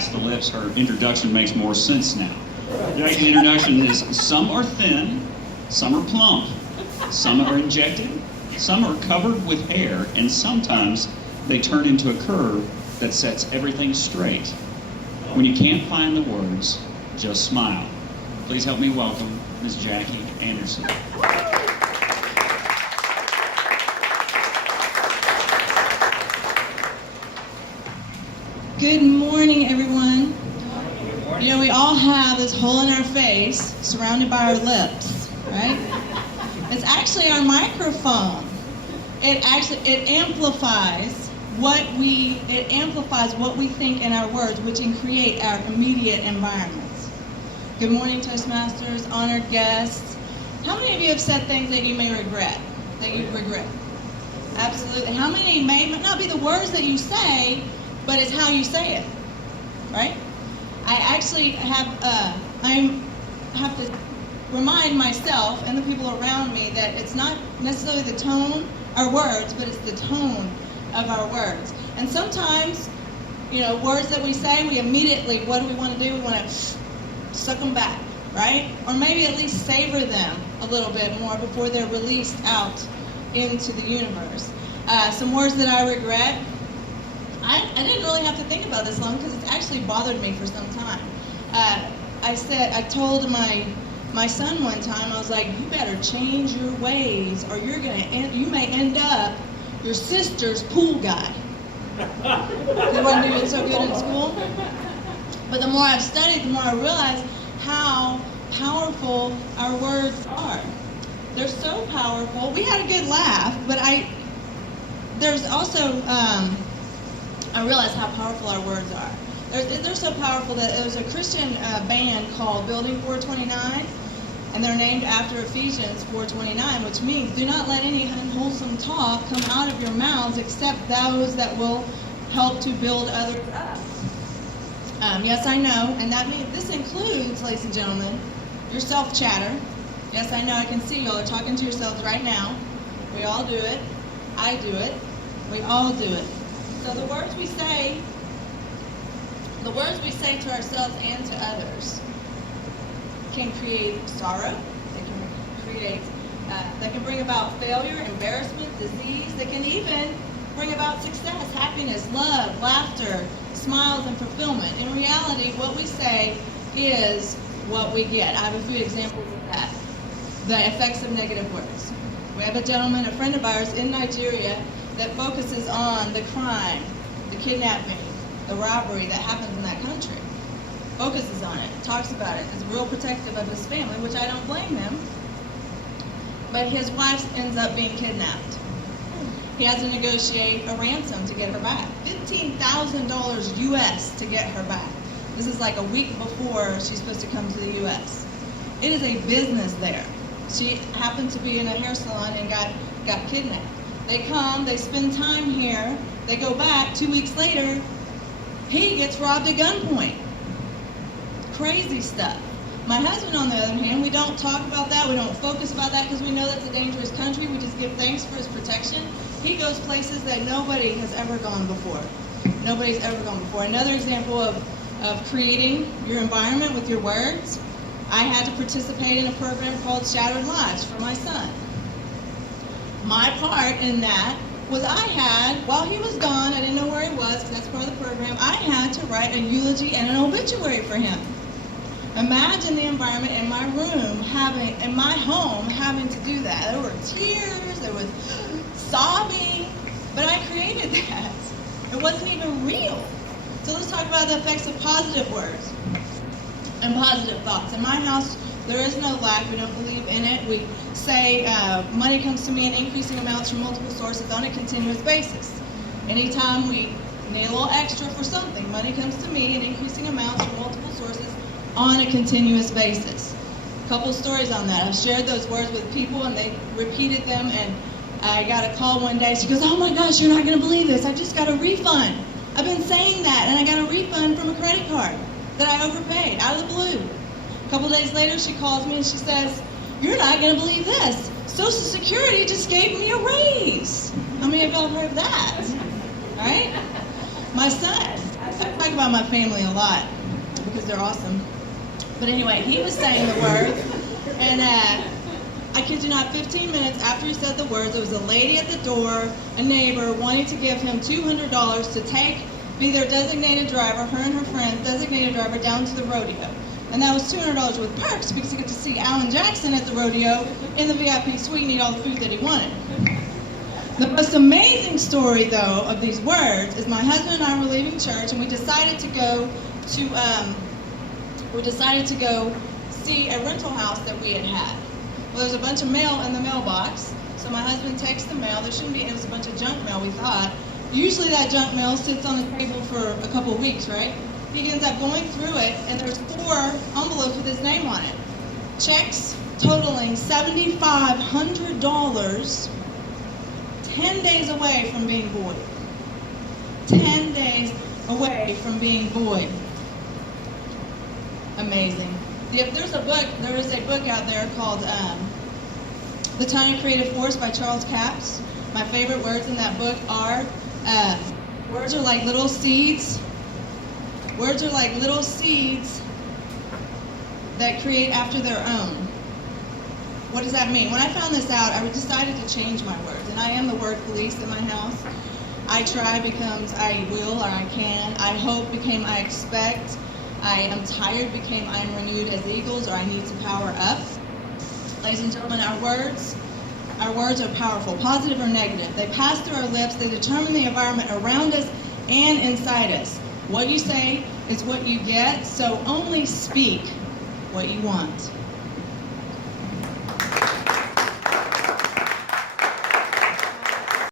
past the lips, her introduction makes more sense now. Jackie's introduction is, some are thin, some are plump, some are injected, some are covered with hair, and sometimes they turn into a curve that sets everything straight. When you can't find the words, just smile. Please help me welcome Ms. Jackie Anderson. Good morning, everyone. You know, we all have this hole in our face surrounded by our lips, right? It's actually our microphone. It amplifies what we think in our words, which can create our immediate environments. Good morning, Toastmasters, honored guests. How many of you have said things that you may regret, Absolutely. How many may not be the words that you say, but it's how you say it, right? I actually have to remind myself and the people around me that it's not necessarily the tone, our words, but it's the tone of our words. And sometimes, you know, words that we say, we immediately, what do we want to do? We want to suck them back, right? Or maybe at least savor them a little bit more before they're released out into the universe. Some words that I regret. I didn't really have to think about this long because it's actually bothered me for some time. I told my son one time, I was like, you better change your ways or you may end up your sister's pool guy. They wasn't doing so good in school. But the more I've studied, the more I realize how powerful our words are. They're so powerful. We had a good laugh, but there's also, I realize how powerful our words are. They're so powerful that there was a Christian band called Building 429, and they're named after Ephesians 4:29, which means, do not let any unwholesome talk come out of your mouths except those that will help to build others up. Yes, I know, and that means this includes, ladies and gentlemen, your self-chatter. Yes, I know, I can see y'all are talking to yourselves right now. We all do it. I do it. We all do it. So the words we say to ourselves and to others can create sorrow. They can bring about failure, embarrassment, disease. They can even bring about success, happiness, love, laughter, smiles, and fulfillment. In reality, what we say is what we get. I have a few examples of that. The effects of negative words. We have a gentleman, a friend of ours in Nigeria, that focuses on the crime, the kidnapping, the robbery that happens in that country. Focuses on it, talks about it, is real protective of his family, which I don't blame him. But his wife ends up being kidnapped. He has to negotiate a ransom to get her back. $15,000 US to get her back. This is like a week before she's supposed to come to the US. It is a business there. She happened to be in a hair salon and got kidnapped. They come, they spend time here, they go back, 2 weeks later, he gets robbed at gunpoint. Crazy stuff. My husband, on the other hand, we don't talk about that, we don't focus about that because we know that's a dangerous country. We just give thanks for his protection. He goes places that nobody has ever gone before. Nobody's ever gone before. Another example of creating your environment with your words, I had to participate in a program called Shattered Lives for my son. My part in that was while he was gone, I didn't know where he was because that's part of the program, I had to write a eulogy and an obituary for him. Imagine the environment in my room, in my home, having to do that. There were tears, there was sobbing, but I created that. It wasn't even real. So let's talk about the effects of positive words and positive thoughts. In my house, there is no lack. We don't believe in it. We say money comes to me in increasing amounts from multiple sources on a continuous basis. Anytime we need a little extra for something, money comes to me in increasing amounts from multiple sources on a continuous basis. A couple stories on that. I shared those words with people and they repeated them, and I got a call one day. She goes, oh my gosh, you're not going to believe this. I just got a refund. I've been saying that, and I got a refund from a credit card that I overpaid out of the blue. A couple days later, she calls me and she says, you're not going to believe this. Social Security just gave me a raise. How many of y'all have heard that? All right? My son, I took my talk about my family a lot because they're awesome. But anyway, he was saying the words, and I kid you not, 15 minutes after he said the words, there was a lady at the door, a neighbor, wanting to give him $200 to be their designated driver, her and her friend's designated driver, down to the rodeo. And that was $200 with perks because he got to see Alan Jackson at the rodeo in the VIP suite and eat all the food that he wanted. The most amazing story, though, of these words is my husband and I were leaving church, and we decided to go see a rental house that we had had. Well, there's a bunch of mail in the mailbox, so my husband takes the mail. There shouldn't be, it was a bunch of junk mail, we thought. Usually that junk mail sits on the table for a couple of weeks, right? He ends up going through it, and there's 4 envelopes with his name on it. Checks totaling $7,500, 10 days away from being void. 10 days away from being void. Amazing. There is a book out there called The Tiny Creative Force by Charles Capps. My favorite words in that book are, words are like little seeds. Words are like little seeds that create after their own. What does that mean? When I found this out, I decided to change my words. And I am the word police in my house. I try becomes I will or I can. I hope became I expect. I am tired became I am renewed as eagles, or I need to power up. Ladies and gentlemen, our words are powerful, positive or negative. They pass through our lips. They determine the environment around us and inside us. What you say is what you get, so only speak what you want.